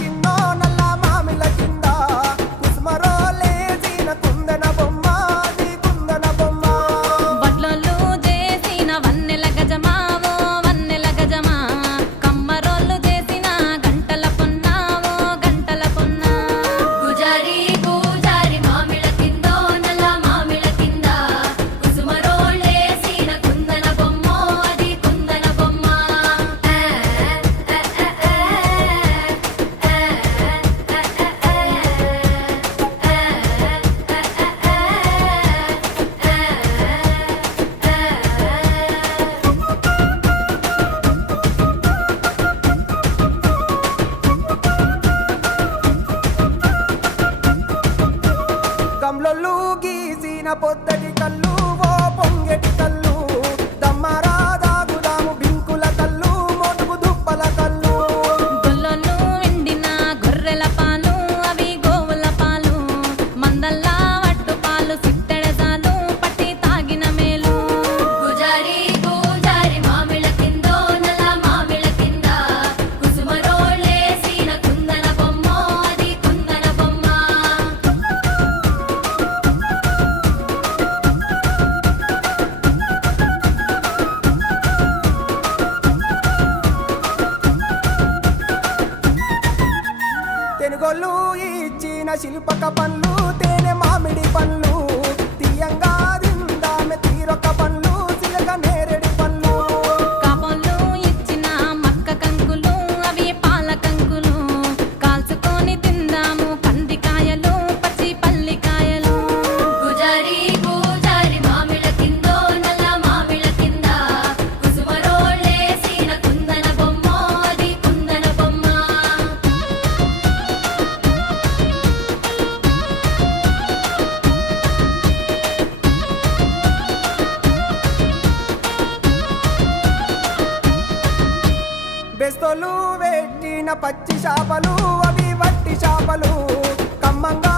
కిందో నల్ల మామిళ్ళ కింద కుసుమరోలేసిన కుందన బొమ్మ అది కుందన బొమ్మ. వడ్లోళ్ళు చేసిన వన్నెల గజమావో వన్నెల గజమా, కమ్మరోళ్ళు చేసిన గంటల పొన్నావో గంటల పొన్నా. గుజారి గుజారి మామిళ్ళ కిందో నల్ల మామిళ్ళ కింద కుసుమరోలేసిన కుందన బొమ్మ అది కుందన బొమ్మ. గమ్లొల్లు గీసిన పొద్దటి కళ్ళు ఓ పొంగెటి కళ్ళు దమ్మరా దాగుదాము బింకుల కళ్ళు మోటుకు దుప్పల కళ్ళు. గొల్లోళ్ళు ఎండిన గొర్రెల పాలు అవి గోవుల పాలు, మందల్లా వట్టు పాలు సిట్టెడసాలు పట్టి తాగిన మేలు. గుజారి గుజారి మామిళ్ళ కిందో నల్ల మామిళ్ళ కింద కుసుమరోలేసిన కుందన బొమ్మ అది కుందన బొమ్మ. తెనుగొల్లు ఇచ్చిన శిల్పక పండ్లు తేనె మామిడి పండ్లు తీయంగా దిందామె తీరొక పండ్లు సిలక నేరేడు పండ్లు. కాపోళ్ళు ఇచ్చిన మక్క కంకులు అవి పాల కంకులు, కాల్చుకొని తిందాము కందికాయలు పచ్చి పల్లికాయలు. గుజారి గుజారి మామిళ్ళ కిందో నల్ల మామిళ్ళ కింద కుసుమరోలేసిన కుందన బొమ్మ అది కుందన బొమ్మ. బెస్తోలు పెట్టిన పచ్చి చేపలు అవి వట్టి చేపలు కమ్మంగా